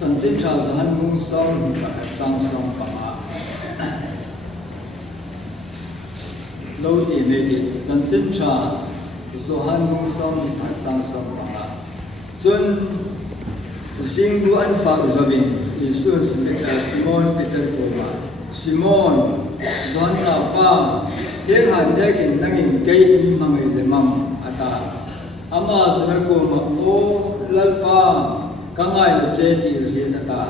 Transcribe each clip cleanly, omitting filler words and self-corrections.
Tần chính trào giờ hắn mung song thì phải trang song bằng lâu tiền này thì tần chính trào giờ hắn mung song thì phải trang song bằng xuân riêng của anh Phật rồi thì xuân Simon Peter Coma Simon John Napa thế hành thế kinh năng in cây mà người để mong ata ama cho nó Coma ô lalpa các ngài là chế thì hiện ata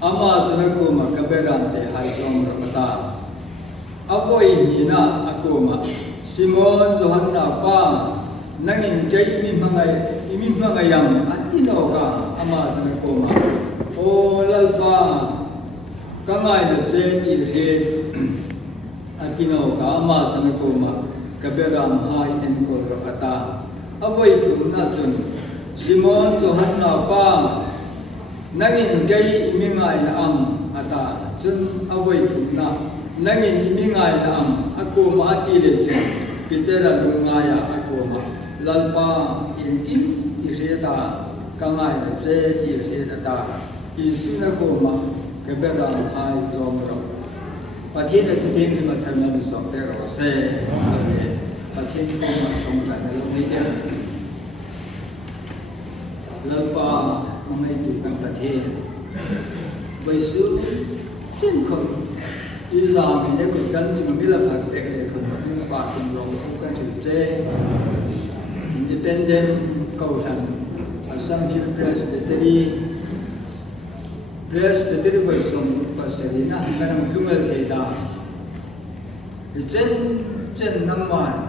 ama cho nó Coma các bé làm để hai trong rồi ata avoid ni na Coma Simon John Napa năng in cây mà người yang atino ka ama cho nó Coma ô lalpa các ngài là chế thì hiện atino ka ama cho nó Coma các bé làm hai en cô rồi ata avoid tu na chun Simon Johan Napa nangin kai mingai na ata chun avoid tu na nangin mingai na Coma ati le che Peter lungaya Coma lalpa in ireta kangai na che ti ireta isuna Coma các bé làm hai chom rồi Pathin là thứ thêm khi mà thằng mình sống theo rồi xe Pathin cũng mà không phải là lúc ấy chứ lần qua mấy tụ các Pathin vậy sự xin không ý ra mình để còn cân chúng biết là phải để không nhưng mà cùng lòng không cần chịu xe independent cầu thành Assam Hill Presbytery vậy sống pastor na cái nào cũng là thế đó trên năm màn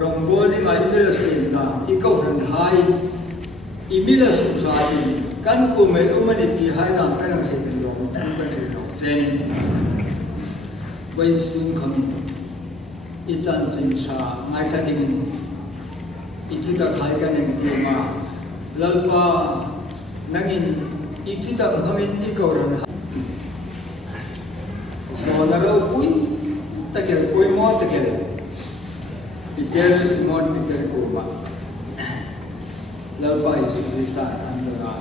rong bol đi ngay bên là xin là cái câu thần hai email là sung sai cái cô mấy ông mình thì hai là cái nào thì rong không phải rong trên vậy sung không ít chân chính sa ngay sau này ít thứ các hai cái này điều mà lần qua nangin itu tak hangin di kauran so naro pui takel koi mo takel Peter Simon Peter Coma lalpai Krista andora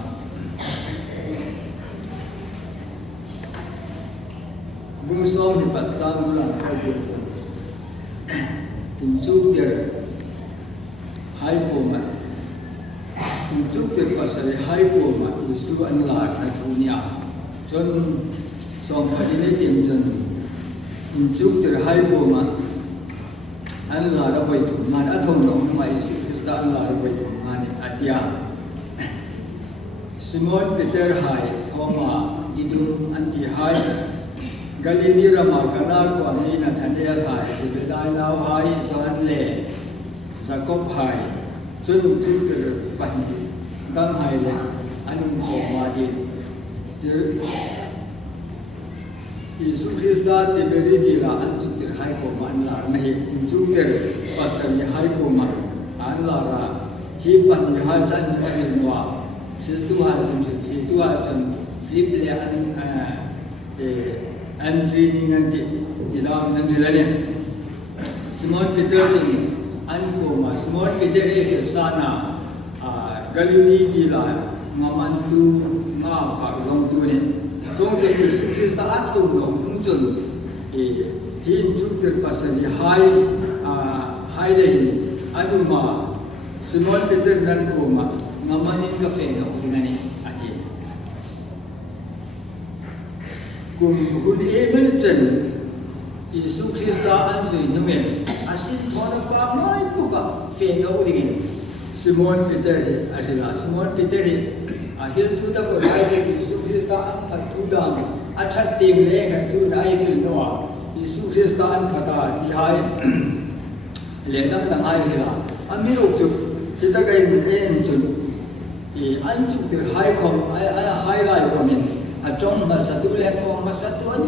bungsom di patsan bulan kabut insu der hai Coma Injuk terpasal hai Coma isu anlar natunya, son som hari ni tienjen. Injuk ter hai Coma anlar apa itu? Mana atom dong, nama isu kita anlar apa itu? Mana atia. Simon Peter hai, Thoma Didum anti hai, Galilei Rama Kanal ko ani Nathaniel hai, Zebedai lau hai, Zohan le, Jacob hai. Chúng chúng tôi bắt đang hay là anh học mà đi Yesus Kristus thì bây giờ là anh chúng tôi hay của anh là này chúng tôi bắt đầu hay của anh là khi bắt đầu hay chân hay là sự tu hay chân flip le anh training anh làm anh đi lên Simon Peter anh Coma Simon Peter ấy sana Galilei đi lại ngaman tu nga phật long tu này trong thời Yesus Christ đã thông long cũng chuẩn hiện chúng tôi pasal hai đây anh mà Simon Peter dan Coma ngaman in cafe nó dengan ini ati cùng hun bên chân Yesus Christ đã ăn rồi nhưng mà asin thona pa mai buka fe no digin Simon Peter asila Simon Peter ahil tu ta ko dai je Yesus Christ an phat tu dam achat tim le kan tu dai je no Yesus Christ an phata ti hai le ta ta hai je la amiro su ti ta kai en su ti an chu ti hai khom hai lai khom in atong ma sa tu le thong ma sa tu an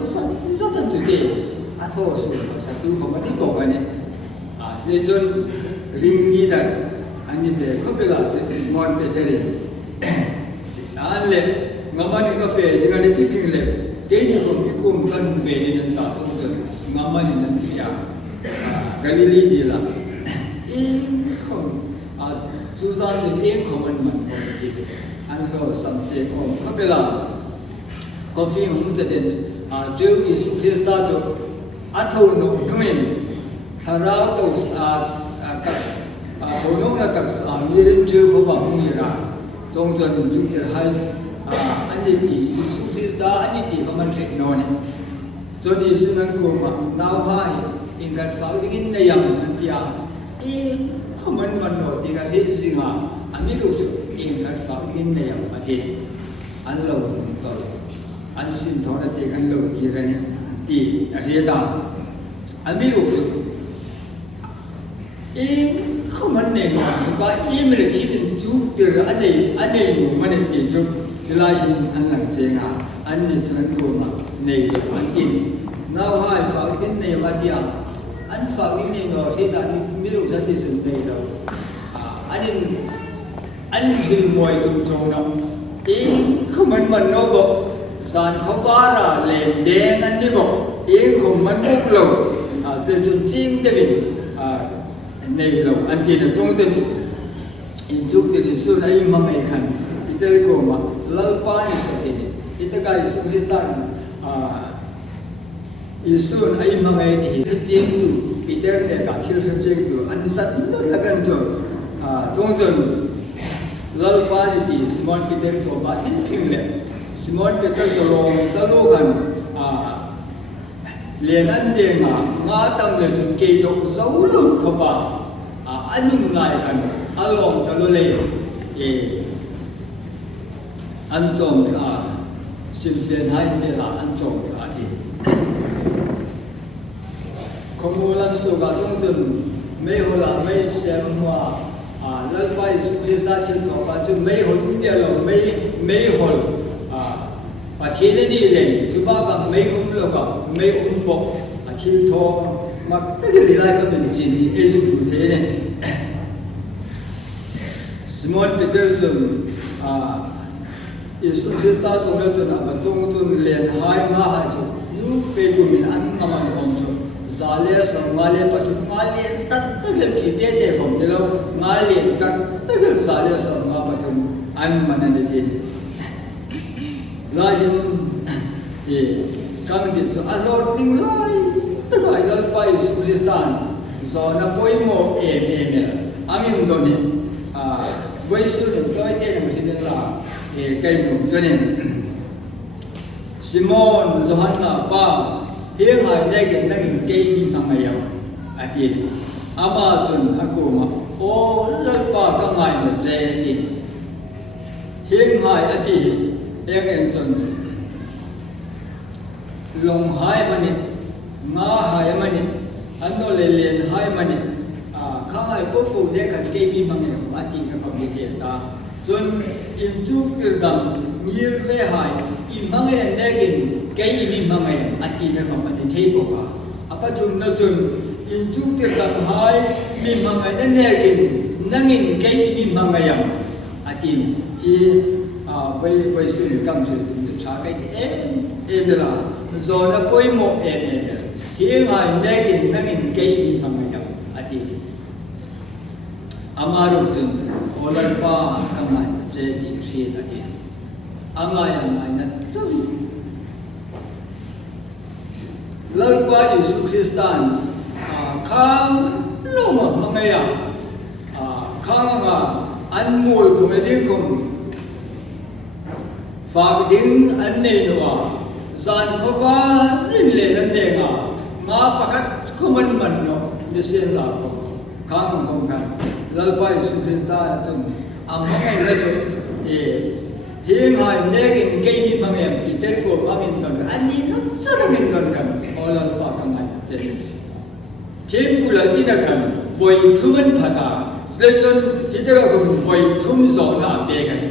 sa ta tu ti a tho su sa tu khom ma ti bo ka ne le chun ring ni da ani de ko pe la te Simon Peter an le ngamani ka fe dinga ni ti ping le ke ni ko mi ko mu kan fe ni nan ta so so ngamani nan fia Galilei di la in khom chu za chen in khom man man ko ti anh lo sắm chế ôm có bây giờ coffee hùng cho đến trước Giêsu Christ cho thâu nụ nuôi thà ra đầu các bộ nông là các người đến chưa có bằng người ra trong giờ mình chúng ta hay anh đi thì Giêsu Christ anh đi thì không ăn thịt ngon cho nên sự năng của mà nào hay in cái pháo cái này yang anh đi in không ăn nổi thì cái gì gì mà anh đi được sự in cái pháo cái này yang mà thì anh lâu rồi anh xin thôi là thì anh lâu kia cái này thì ở đây anh biết được sự in không ăn này mà thì có in mình chỉ định chú từ anh này ngủ mà này thì chú thì là anh làm chuyện anh này cho anh của mà này anh tin nào hai pháo cái này mà đi anh pháo cái này rồi thì ta biết được rất là sự này rồi anh thì mọi tụm trồng nào in không ăn mình đâu bộ sàn không vá ra lên đen anh đi bộ in không ăn bốc lồng để cho chiên để mình này lồng anh tin là trong dân in chúc thì xưa nay mà mày khăn thì tới cô mà lal pa ni sa tin ito ka Yesu Kristan Yesu ay mà mày thì cái chiên tu Peter này cả thiếu cái chiên tu anh sát nó là cái chỗ trong dân lal pa ni thì Simon Peter ko ba hin phim lệ Simon Peter so long ta lo khan liền anh điên ngã tâm là sự kỳ độ dấu lục không ba anh nhìn lại khan anh lòng ta lo lệ anh trồng xin phiền hay là anh trồng thì không có lần số cả trong rừng mấy hồi là mấy xem hoa lần bay xuống phía xa trên thọ và chứ mấy hồi cũng đều là mấy hồi và khi đến đi lên chứ bao cả mấy hôm là cả mấy hôm bộ khi thọ mà tất cả đi lại các bệnh gì thì ấy cũng thế này Simon Peter rừng Yesu Christa trong đó chun và trong chun liền hai ngã hai chun nu pe của mình ăn ngon không chun zale sang ngale patu ngale tất cái chỉ để không như lâu ngale tất cái zale sang ngã patu ăn mà nên đi lại thì các bạn cho ăn lót tinh lại tất cả những bài Yesu Christa do nó bôi mồ em anh em đâu nè với sự định tôi tên là một sự định là cây nồng cho nên Simon Johanna ba hiện hai đây cái năng cây mình hàng ngày à thì Amazon aku mà ô lần ba các ngày là dễ thì hiện hai thì hiện chọn long hai mà nè ngã hai mà nè anh nó liền hai mà nè khang hai bố phụ để cái cây mình hàng ngày mà thì nó không bị thiệt ta chun in chúc cái đầm nhiều về hai im hăng cái này cái im hăng cái ati nó không phải thế bộ cả apa chun nó chun in chúc cái đầm hai im hăng cái này cái năng in cái im hăng cái ati thì với sự cảm sự tự trả cái em là rồi nó quay một em hiện hai này cái năng in cái im hăng cái ati Amaru chun olan pa kamai je di khien ati amai na chun lan pa Yesu Kristan khang lo ma mangaya khang an mul ko me ding kom fa ding an nei no zan kho ba rin le nan de nga pakat ko man no de sen la ko khang kom kan lalpa Yesu Krista chun amang la chu hieng hai negin kei mi mangem Peter ko angin ton ani no sarangin ton kan olalpa kamai chen thimpula ina kan voi thuman phata lejon hitera ko voi thum zo na be kan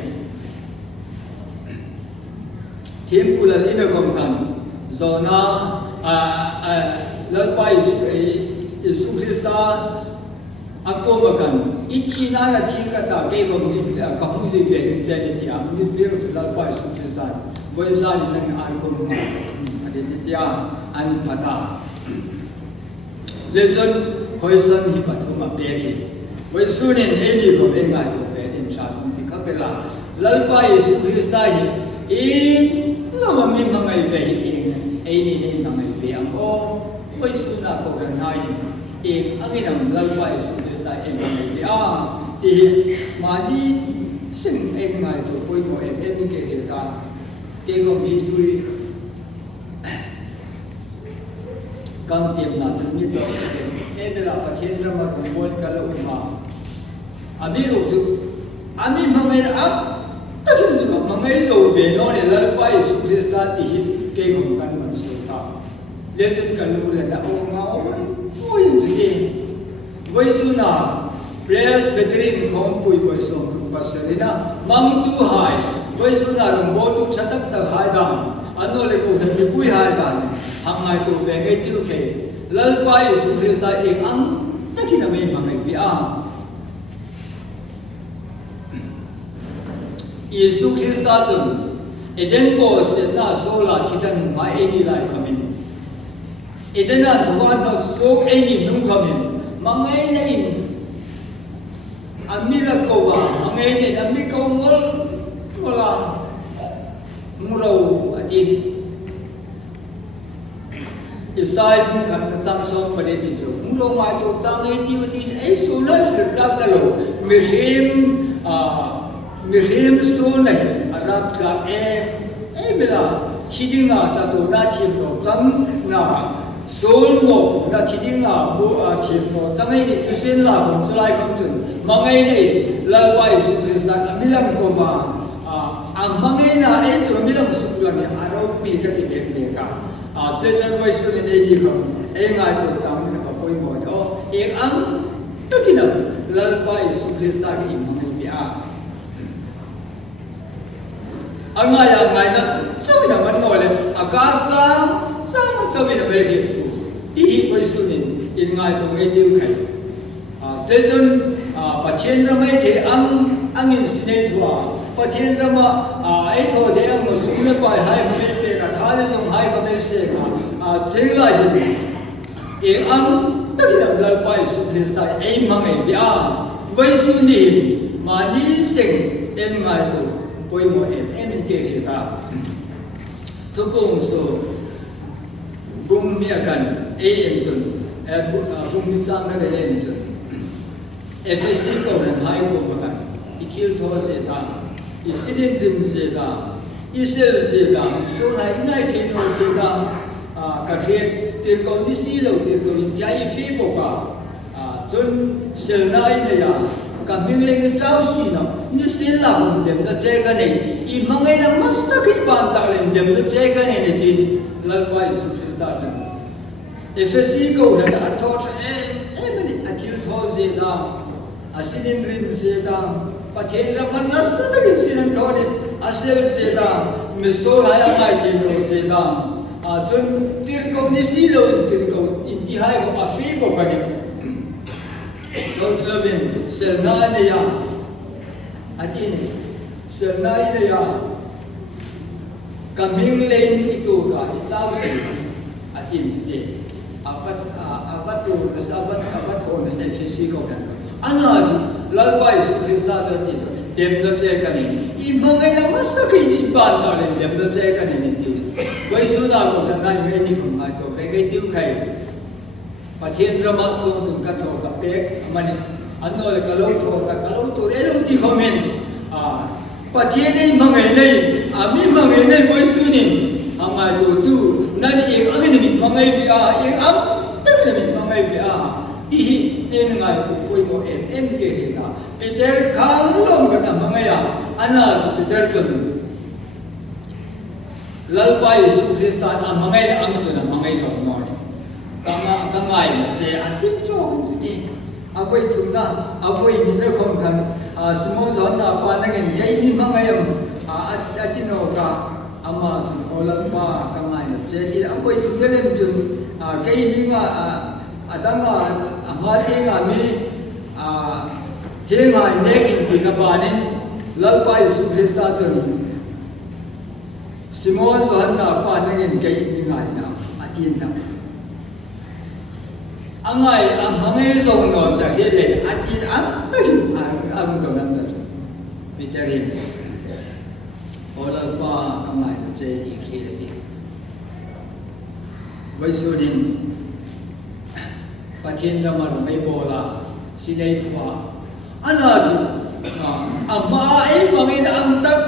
thimpula ina kom kan zo na lalpa Yesu Krista aku makan ichi nana tingkat tak kau kamu sih biar jadi tiap ni biar sudah pai suksesan boleh sahaja dengan aku makan ada tiap an patah leson hoisan hipat huma peki boleh sunen ini kau enggak tu fedin satu di kapela lalpa Yesu Krista hi in lama mi mangai ve in ai ni mangai ve ang o oi su na ko ga nai in anginam lalpa Yesu Krista in mangai ve ti mani sim ai ngai to koi mo em ke he ta ke ko mi thui kang tiam na chen mi to e bela pathen rama bol kala uma ami ro su ami mangai a takin su ka mangai zo ve no ne lalpa Yesu Krista ti hi ke ko kan man su ta lesson kan lu le na o nga o yin zu ke voi su na Presbyterian khom pui voi som pasarina mang tu hai voi su na rum bo tu chatak ta hai da ano le ko he pui hai da hang hai tu ve ngai tiu ke lalpa Yesu Krista ek ang takin na me mangai vi a Yesu Krista chun eden ko se na sola khitan ma eni lai khamin edena thwa no sok eni num khamin mangai na in amila ko wa mangai ne ami ko ngol ngola murau adin Isai pun kan tang som pada itu murau mai to tang eti eti ai sola se tak talo Miriam so này Arab là em là chỉ đi ngả cho tôi đã tìm được chẳng là số một đã chỉ đi ngả mua tìm được chẳng ấy thì xin là cũng cho lại không chừng mà ngay này là quay sự thực ra là mình làm có và mà ngay là em cho mình làm sự là cái Arab bị cái gì việc cả station quay sự này đi không em ngay tôi tăng cái có quay mọi đó em ăn tất cả là quay sự thực ra cái mà ngay bị angai na sawi na man ngole akar chang sawi na be hi fu ti hi poi su ni in ngai to ngai tiu khai station pathen ramai the angin sine thua pathen rama ai tho de ang su me pai hai khame pe ka thale song hai khame se ka chela hi e ang takina blal pai su khista ai mangai vi vai su ni mani seng en ngai to poi mo em ke hi ta thu bung so bung mi akan em chun bung mi chang ka le em chun FSC ko ran hai ko ba ithil tho se ta isidin dim se ta isel se ta so hai nai the no se ta ka khe tir ko ni si lo tir ko in jai fi bo ka chun sel nai ne ya ka ming le ke chau si no ni sin la hum dem da che ka nei I mangai na masta ki ban ta len dem da che ka nei ne tin lal pai su su ta chan FSC ko na a tho mani athil tho je da asinin rim se da pathen ra man na sa da sin tho ne asel se da me so la ya mai ki no se da chun tir ko ni si lo tir ko intihai ko afi ko ka ni so thlabin sel na ne ya atin sel na ne ya kaming len itu ka itau se atin de avat tu nas avat ho nas FCC ko kan ana ji lal pai su krista sa ti dem da che ka ni I mangai na masa ki ni ban ta len dem da che ka ni ti vai su da ko na ni me ni ko mai to ve ge tiu khai pathen drama thong sun ka tho ka pek amani anno le ka lo tho ka lo to re lo ti comment pathen nei mangai nei ami mangai nei voi su ni amai to tu nan ek angin mi mangai vi ek am tak ni mangai vi ti en ngai to koi mo em ke he ta peter khang lom ka na mangai ana chu peter chun lal pai su krista mangai na ang chu na mangai lo mo ka ngai na che an tin cho chu ti avoi thun na avoi ni na khom khan sumo zon na pa na ngin kai ni mangai am atino ka ama chu olam pa ka ngai na che ti avoi thun na lem chun kai ni nga adanga ama te nga mi he ngai ne kin ti ka ba ni lal pai su krista chun Simon Zohanna pa na ngin kai ni ngai na atin ta angai ang hangai zong no sa he le atin ang ta ang to nan ta so mi ta rin Ola pa kamai na che di khi di vai su din pathin ramar mai bola sinai thwa ana ju amma ai mangai na am tak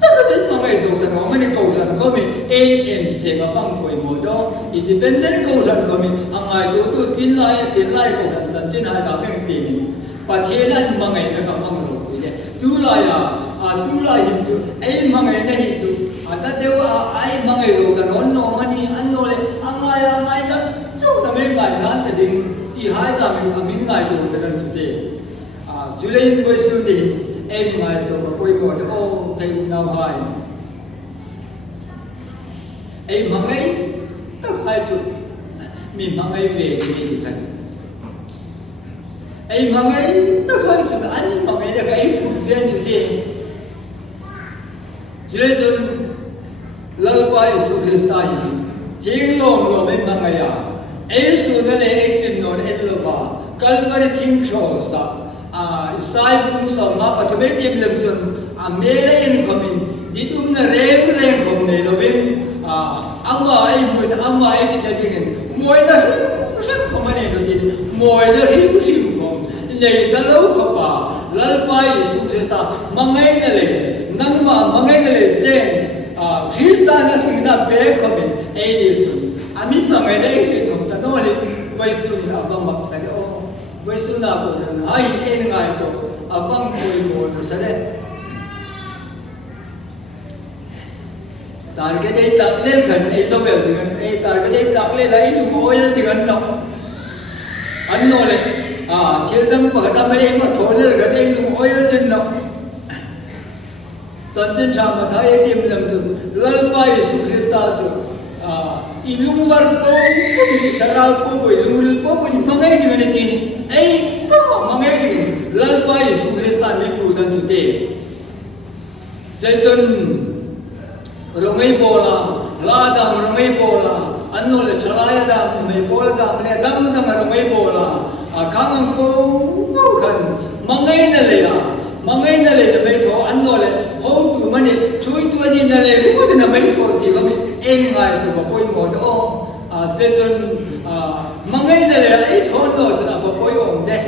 tak mangai zo ta no mani ko san ko mi en che ma pang koi mo do independent ko san ko mi angai tu tin lai ko san chan chin hai ka meng ti ni pathin an mangai na ka pang ro ku je tu la ya tu la hin tu ai mangai na hi tu ta deu ai mangai ro ta no mani an no le angai da chu na me ngai na ta ding i hai da me amin ngai tu ta nan tu te July voi su ni em ngai tu ko poi mo de o thai nau hai ai mangai ta hai chu mi mangai ve ni ti tan ai mangai ta hai su an mangai da kai pu ven tu te July sun lal pai su Krista hing lom mai mangai ya ai su na le ai kin no en lo ba Calvary thing cross sai pu so ma pa thbe tim lem chun mele in komin ditum na reng kom ne lovin amma ai mu amma ai ti da gin moi na sim kom ne do ti moi da hi ku sim kom le da lo kho pa lal pai su se sta mangai na le nang ma mangai na le se Krista na thi na pe komin ai ni chu ami mangai na ai kom ta no le vai su ni abang mak ta o với số nào của mình hay en ngày to vâng mùi mùi nó sẽ đấy tại cái đây tặng lên khẩn ấy do về thì ấy tại cái đây tặng lên lấy đủ ôi thì gần nó anh nói này chiều tâm và tâm ấy mà thôi lên cái đây đủ ôi lên nó toàn chân tràm mà thấy tìm làm gì lần bay sự Krista sự ilung war po sarau po boy lungul po boy mangai dengan ini kau mangai dengan lalpai Krista ni pudan today jadi rungai bola ladam rungai bola annol chalaya dam rungai bola dam le dam rungai bola kang po kan mangai na le mai tho annol ho tu mani chui tu ni na le ko na mai tho ti ko mi en ngai tu ko poi mo do station mangai na le ai tho do sa ko poi om de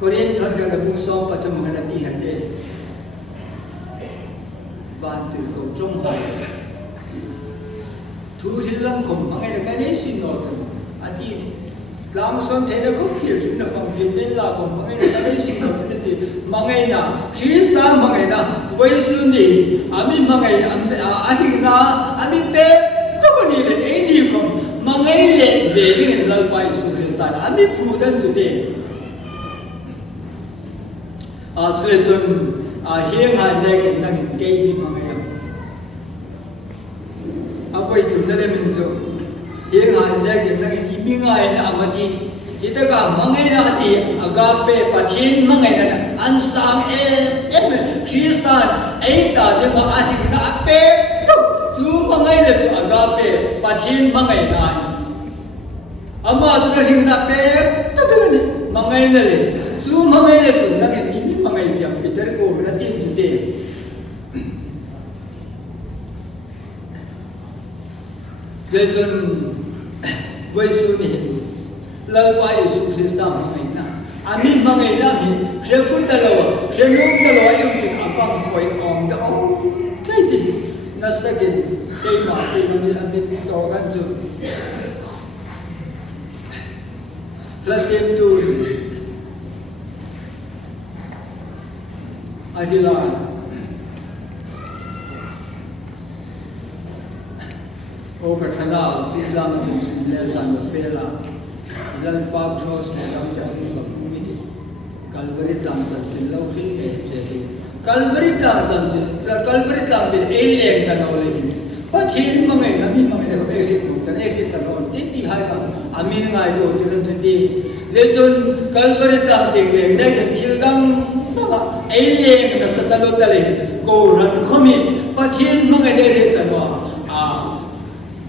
korean thon ka bu so pathum kana ti han de van tu ko trong hai thu hilam khom mangai na ka ni sin no thon ati Lam son thế nó không hiểu chữ là phòng tiền nên là phòng mangai na ka ni sin no thon ti mangai na Krista mangai na với sư ni ami mangai ati na ami pe ko ni le ai ni không mangai le về đi lal pai su Krista ami phu dan tu de chule chun hieng hai de ken nang ke ni mangai avoi thum na le min jo hieng hai de ken nang ni mi ngai na amati itaga mangai na ti agape pathin mangai na an sang em Kristan ai ta de ma athi na pe chu mangai na chu agape pathin mangai na ama chu na hing na pe ta be ni mangai na le chu mangai na chu na ni mi mangai fiam peter ko na tin chu de Jason voi su ni lal wa Yesu Krista mangai na ami mangai na hi je futalo je num talo ayum sin apang koi om da o kai ti nasakin kai ma ni amit to kan su Lasem tu ahila o ka thana ti lam chung sin le san fela lal pa cross ne lam cha ni so mi di Calvary tam tan tin lo khil ne che di Calvary tam tan tin Calvary tam bin ei leng ta no le hi pathin mangai na mi mangai ne ko e ri ta e ri ta no ti ti hai ka amin ngai to ti ran ti le chun Calvary tam ding leng dai kan thil dang ta ei leng na sa ta lo ta le ko ran khomi pathin mangai de ri ta no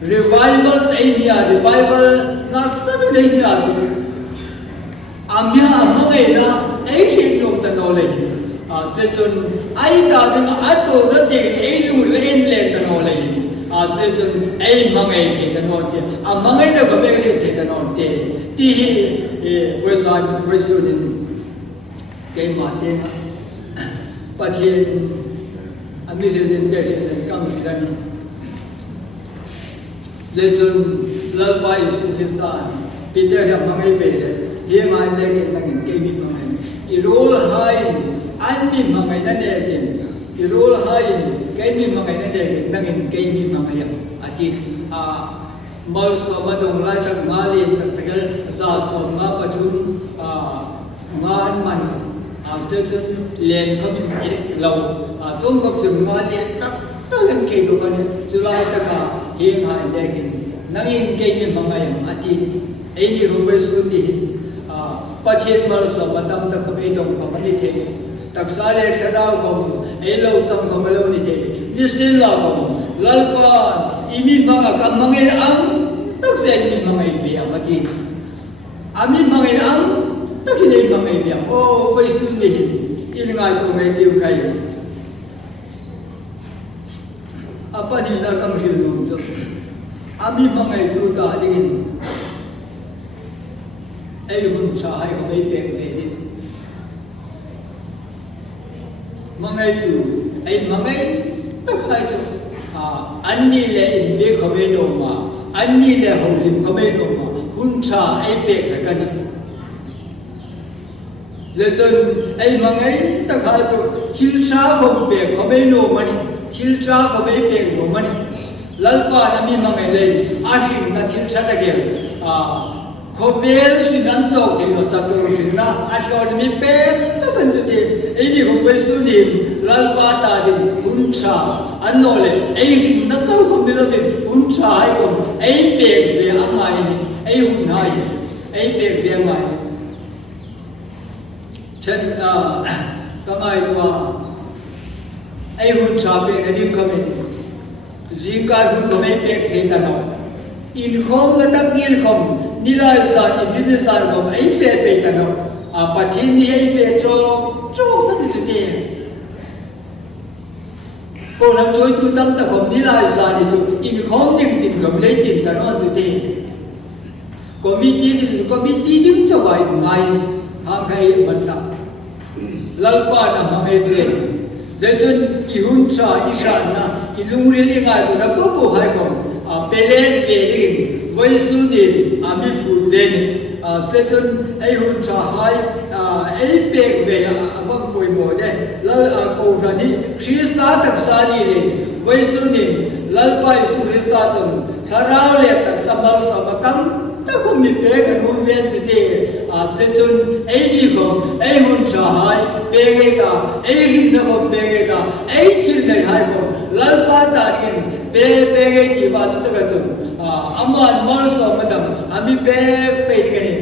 revival idea revival na sabi dai ya chu amya mangai na ai hin nom ta no le station ai ta đừng ato nó tiền ai luôn lên lên ta nói lên station ai mang ai thì ta nói thế mang ai đâu có biết thì ta nói thế thì với số nên cái mà thế bắt hiện mình sẽ đến cái sẽ đến cam gì đây Legend lalpai Sukhistan Peter yang mangai vele hiang ai ne ke nangin ke mi mangai irol hai an mi mangai na ne ke irol hai ke mi mangai na ne ke nangin ke mi mangai ati mal so madong lai tak mali tak tagal za so ma pathum man man station len khamin lo chom khop chum ma len tak talan ke do kan julai taka hiang hai ne ke nangin ke mi mangai ati ini rumai sundi pachet mal so matam tak khabai dong khamani the tak sale sadau kom elo cham khamalo ni the nisin la kom lalpan imi manga kam mangai am tak sen mi mangai vi amati ami mangai am tak ni mangai vi o vai sundi ini ngai to ngai tiu kai apa ni na kam hil nom so ami mangai tu ta dingin ai hun sa hai ko mai pe ve ni mangai tu ai mangai tak hai so anni le in be ko be no ma anni le ho lim ko be no ma hun sa ai pe ka kan le zen ai mangai tak hai so chil sa ko pe ko be no ma ni chil sa ko be pe no ma ni lalpa na mi mangai le a hin na chil sa ta ge Kovel sinan jauh tu jatuh fitnah asal demi pet tu bentuknya ini kovel sunim lalpa tadi unsa anole ini nak tahu kovel itu unsa itu ini pek dia amai ini unhai ini pek dia amai chen kamai tua ini unsa pek jadi kami jika pun kami pek kita nak inkom letak ilkom nilai zat iblis zat kom ai fe pe tano patin ni ai fe chok tak tu de ko lam choi tu tam ta kom nilai zat ni chu inkom ding kom le tin tano tu de committee ding chawai ngai hang kai man ta lalpa na mangai che de chun ihun cha ishan na ilungri li ngai tu na po hai kom pelet ve ding voi su ni ami phut ve ni station ai hun cha hai ai pek ve avang poi mo de la ko ra ni krista tak sa ni le voi su ni lal pai su krista chon sarau le tak samal samakam ta ko mi pe ka nu ve chu de station ai ni ko ai hun cha hai pe ge ka ai ri na ko pe ge ka ai thil dai hai ko lal pa ta ni pe ge ki ba chu ta ka chu aman mal so madam ami pe digani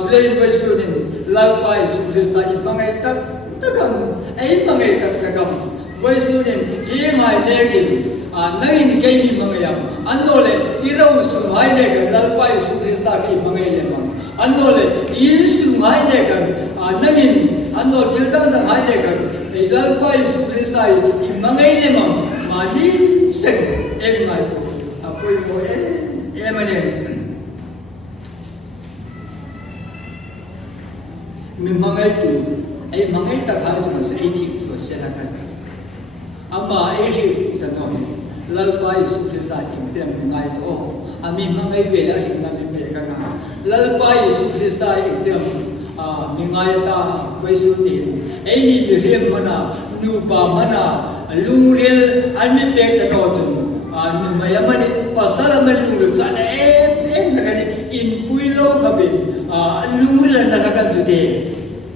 tulay vai sunin lalpai su krista i mangai tak takam ai mangai tak takam vai sunin hi mai nekin nain keimi mangayam annole irau su mai nekan lalpai su krista ki mangai lemang annole il su mai nekan nain annol childang dang mai nekan lalpai su krista i mangai lemang mali sen em mai apoi mo emane memang itu mangai tak harus masuk etik tu silakan amma etik kita tahu lalpai sukses saja kita mengai tu ami mangai vela sih kami perkana lalpai sukses saja kita mengai ta kuisuni ini berhem mana nupa mana luril ami perkana tu numayamani pasal meluril sana nakani in puilo kabin luril nakakan tu deh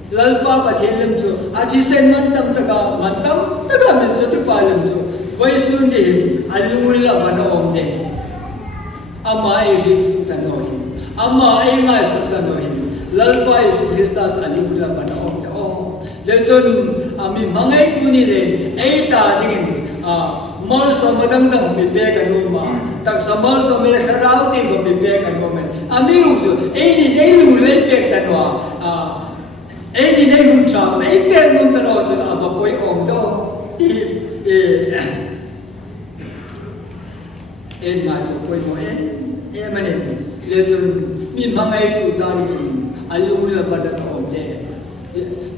lalpa pathelem chu ajisen mantam taka min chu tupalem chu voisun de alungul la banom de amma ai ri tanoi amma ai ngai sat tanoi lalpa isu kristas alungul la banom de lechon ami mangai kuni le ai ta dingin mal samadang dang mi pe ka no ma tak samal samel sarau ti ko mi pe ka no me ami usu ai ni dei lu le pe ta no ai ni dei hun cha mai pe nun ta no chu ava poi om do thì em ngài của quay của em anh em để cho mình mang ai tụ ta đi alu là vật đất ổn để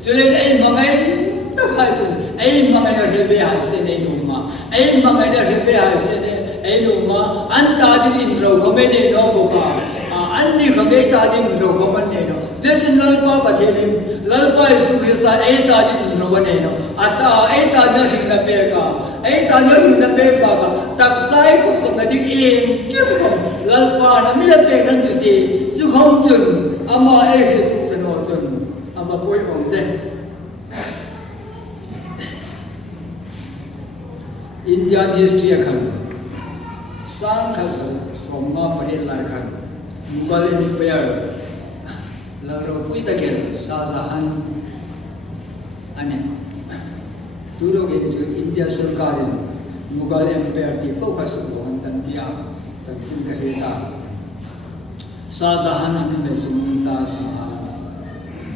cho nên em mang ai tất cả chúng em mang ai là hệ về hải sinh em đúng mà em mang ai là hệ về hải sinh em đúng mà anh ta đi in rồi không biết đi đâu bộ cả anh đi không biết ta đi in rồi không biết đi đâu nên xin lỗi qua bát thiên lỗi qua Yesus Kristus em ta đi in rồi đi đâu ata em ta nhớ hình là bê cả em ta nhớ hình là bê cả tập sai cuộc sống là đi em kiếm không lỗi qua nó mới là bêกันจุดที่chứ không chừng ama em thì thuộc về nó chừng ama bôi ổn đấy Indian history kan sang khal somma pare lai kan Mughal Empire laro pui takel Shahjahan ane turo ge chu India sarkarin Mughal Empire ti focus on tan tia tan chin ka heta Shahjahan ane me sumta sa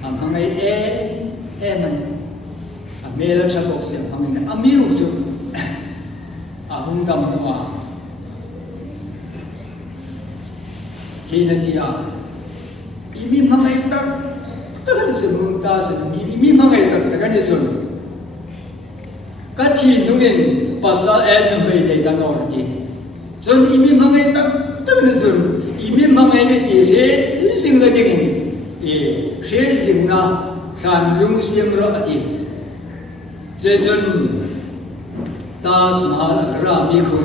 amangai man amela chapok se amangai amiru chu ahung dam noa hina dia imi mangai tak kan sun ta sun imi mangai tak kan sun ka thi nungin pasa en mai nei dan or ti sun imi mangai tak kan sun imi mangai ne ti se sing la ding se sing na san lung sim ro ati le sun Taj Mahal Agra Mikhu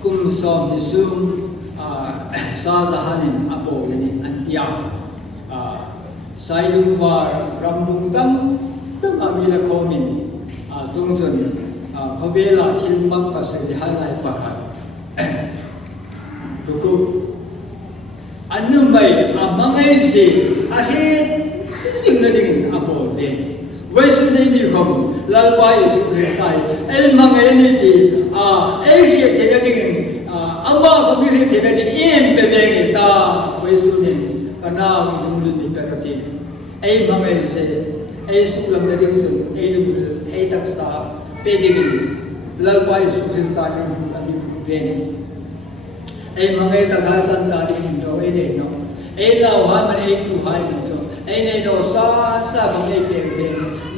kum som ni sum Shahjahanin apo ni antia sailu war rambung dam tam amila khomin chungchun khovela thilmak pasri halai pakhat kuku anu mai amangai ji ahe singna ding apo ve với sự này như không là quay sự hiện tại em mang em đi thì em hiện thì là cái ông bà không biết hiện thì là cái em về về người ta với sự này cái nào mình muốn đi cái gì em mang em sẽ em sự làm cái sự em tác sa về cái là quay sự hiện tại mình làm đi về em mang em tác hai sản ta đi rồi em để nó em nào hai mà em tu hai mình cho em này nó sa bằng em về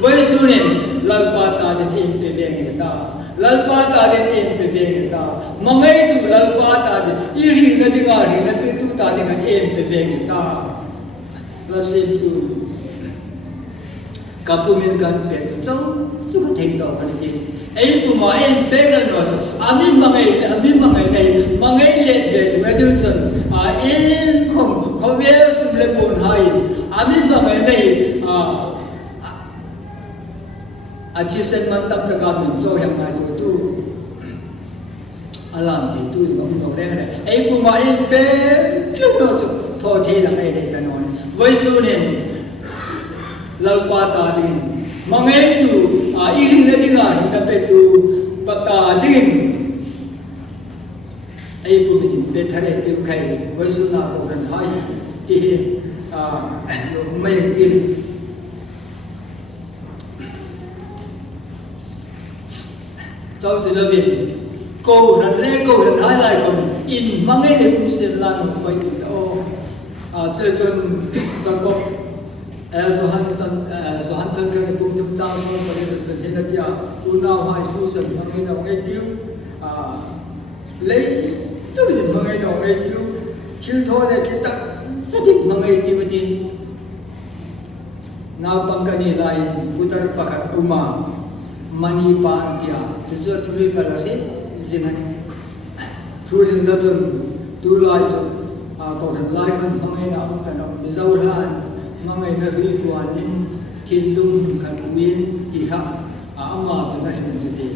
với số này lalpa ta đến em về về người ta lalpa ta đến em về về người ta mà ngay tu lalpa ta đến iri cái gì ngài nó bị tu ta đến em về về người ta là xem tu kapumin kan pe tu su có thấy đó cái gì em tu mà em pe cái nó amin mà ngày này mà ngay lệ về tu cái dân em không về sum lệ bồn hai amin mà ngày này Achisan mantam ta kami so yang ngai tu alam thì tu cũng đâu đấy này em cũng mà em bé kiếm nó thôi thế là cái này ta nói với số này lau qua ta đi mà nghe tu iring na dingar na pe tu pata din em cũng mình bé thare tiêu khai với số nào cũng cần hỏi thì mấy tiền sau từ đó việc câu lần hai lại còn in mang ngay để cũng xem lan phải ô cho nên sau đó do han thân cái cũng chúng ta nó phải được thực hiện được u nào hai thu sản mang ngay nào ngay tiêu lấy cho mình mang ngay nào ngay tiêu chiếu thôi là chúng ta xác định mang ngay tiêu thì nào bằng cái này lại putar pakat rumah mani pantia sesuatu thuri kalau sih jangan thuri nazar tu lai tu kau kan lai kan mangai na aku kan bizaulan mangai na hui kuanin tindung kan win iha amma jangan sih jadi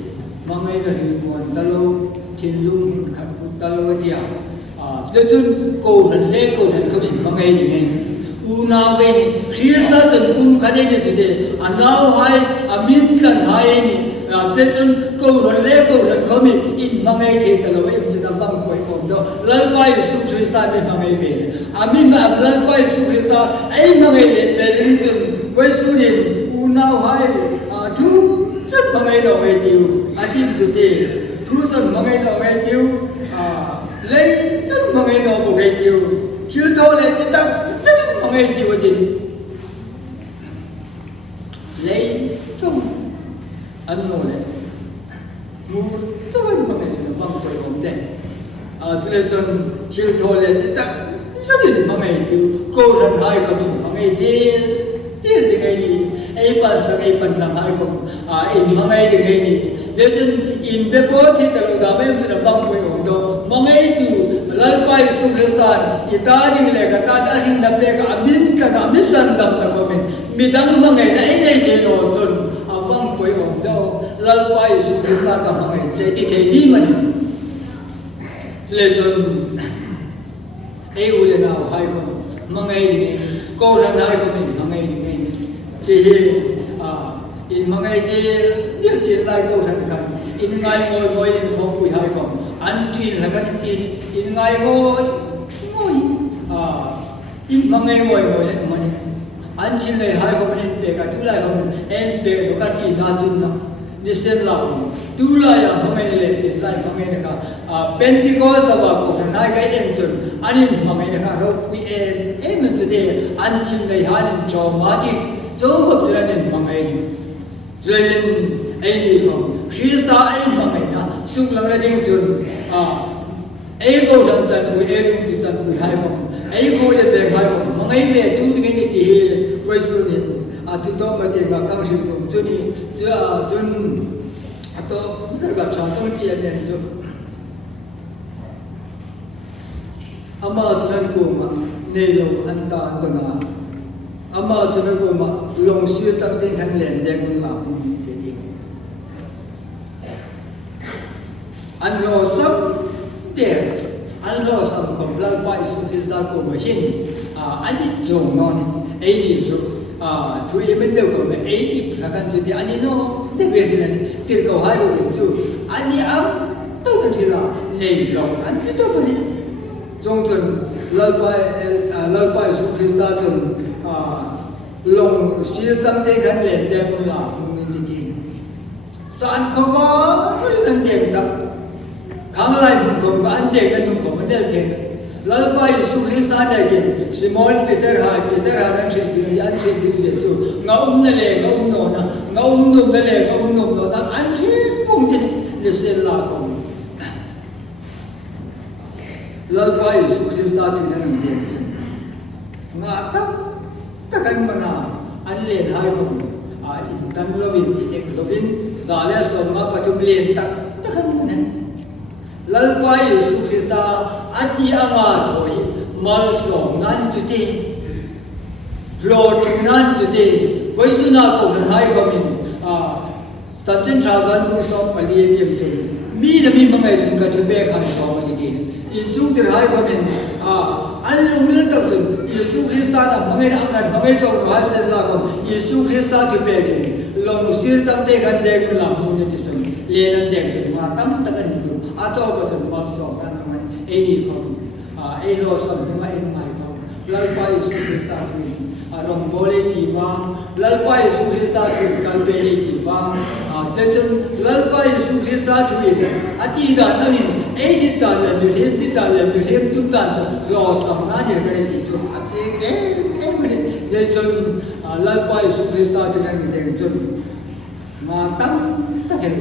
mangai na hui kuan talo tindung kan talo dia jadi kau kan kau bin mangai dengan una ve Krista chân khane ni side anau hai amin kan hai ni Kristen ko ron khomi in mangai the talo em china bang koi om do lalpai su Krista me mangai ve amin ma lalpai su Krista ai mangai le religion voi su ni unau hai thu rất mà ngay đầu ngay tiêu tin chủ đề thu sân mà ngay đầu ngay tiêu lấy rất mà ngay đầu một ngay tiêu chưa thôi là chúng ta rất mà ngay tiêu gì lấy chung ăn nô này mua cho anh mà ngay chuyện văng quay ổn định cho nên sân chưa thôi là chúng ta rất mà ngay tiêu cô thần hai có mình mà ngay tiêu tiêu thì ngay gì ai pan sang hai không in mà ngay thì ngay gì để xin in bé bố thì ta lâu đã mấy sự văng quay ổn đâu mà ngay từ lalpai Sukhistan ita ding le ka ta ding nam le ka amin ka na misan dam ta ko min midang ma ngai na ai nei che lo chun awang koi om do lalpai Sukhistan ka ma ngai che ti the di mani chle chun ai u le na hai ko ma ngai ni ko ran hai ko min ma ngai ni ngai ti he in ma ngai ti ni ti lai ko ran kan in ngai ngoi in khong pui hai ko until là cái tin in ngay ngồi in mà ngay ngồi đấy mà đi until này hai hôm nay về cả thứ lại không em về nó cái gì na chun na đi xem lòng tu lại à mà ngay này tiền lại mà ngay này cả Pentecost là vào cuộc hai cái em chun anh mà ngay này cả rồi vì em mình sẽ để until này hai nên cho mà đi cho hợp sẽ nên mà ngay này cho nên anh đi không Sista anh mà ngay na sung lang na ding chun ai ko dan chan bui ai lung ti chan bui hai hom ai ko le ve hai hom mangai ve tu ding ni ti he koi su ni ti to ma te ga kang sim rum chu ni chun to ta ga chang to ti em nen chu ama chunan ko ma nei lo an ta an to na ama chunan ko ma long sir tak te khan len deng la anh lo sắm tiền anh lo sắm không lalpai Sukhistan của mình anh đi trồng non ấy đi trồng thui em đâu không ấy là cái gì anh đi nó đặc biệt thế này tiền cầu hai rồi chứ anh đi ăn đâu có thì là này lòng anh cứ đâu có đi trong tuần lalpai Sukhistan tuần lòng siêu tăng tiền khăn lên đem là mình đi san không có nên tiền đâu khang lai mun khom ka an de ka nu khom an del the lalpai Sukhistan ai ke Simon Peter ha nan thil ti an thil ti je chu ngaum na le ngaum no na ngaum num na le ngaum num no na an thil pung ti ni se la ko lalpai Sukhistan ti nan de se nga ta kan mana an len hai khom tan lovin ek lovin zale so ma patum len ta kan nan lalpai Sukhistan ati anga thoi mal som nan chu ti lo thing nan chu ti voisuna ko han hai ko min tan chen tha zan mu som pali kem chu mi da mi mangai sun ka thu be khan so ma ti in chung ti hai ko min an lu le tak sun Sukhistan a mangai da kan mangai so ha sen la ko Sukhistan ti be kin long sir tam te kan de ku la mu ni ti sun le nan de chu ma tam ta kan ku ato ba sun mal so kan ta mani ei ko ei lo so ni ma ei mai ko lalpai Sukhistan ti rom bole ti wa lalpai Sukhistan ti kal be ti wa lesson lalpai Sukhistan ti ati da nang ei ti ta le ti ta le tu kan sa lo sam na ni ka ni chu a che ei mani lesson lalpai Sukhistan ti nang ni de chu ma tam ta ken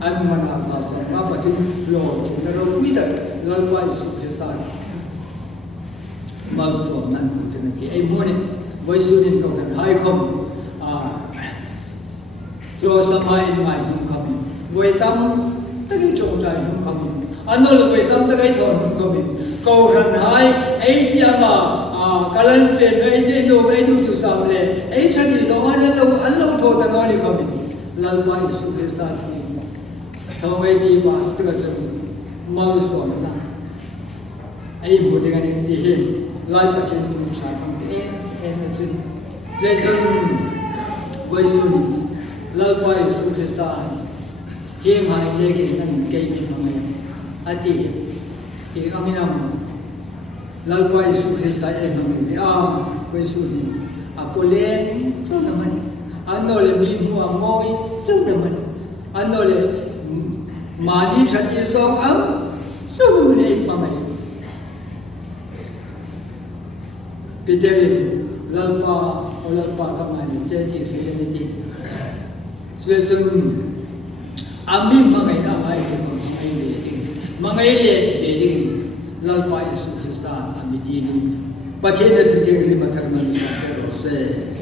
an mana sa sa ma patin lo na lo wi ta lalpai Sukhistan ma so nan ku tin ki ai mo ni voi su din ko nan hai khom lo samai ni mai dum khom voi tam ta ki chong chai dum khom anol voi tam ta kai thon dum khom ko ran hai ai ti ma kalan pe ai ni no ai du tu sam le ai chani lo an lo tho ta no ni khom lalpai Sukhistan thawai ti ba ta ka chang ma so na ai bu de ga ni ti he lai pa chen tu sa kam te en chu ni le chang voi su ni lalpai Sukhistan he mai de ki nan ke ni ma mai ati ki ang nam lalpai Sukhistan e ma mai voi su ni apolen so na man ano le mi mu moi so na man Ano le mani chati song ang so mune pamai. Piteri lalpa kamani cheti serenity. Sesun ami mangai na ai de ko ai le ding. Mangai le ding lalpa Yesus Kristus amitini. Pathena titiri matarmani sa pero se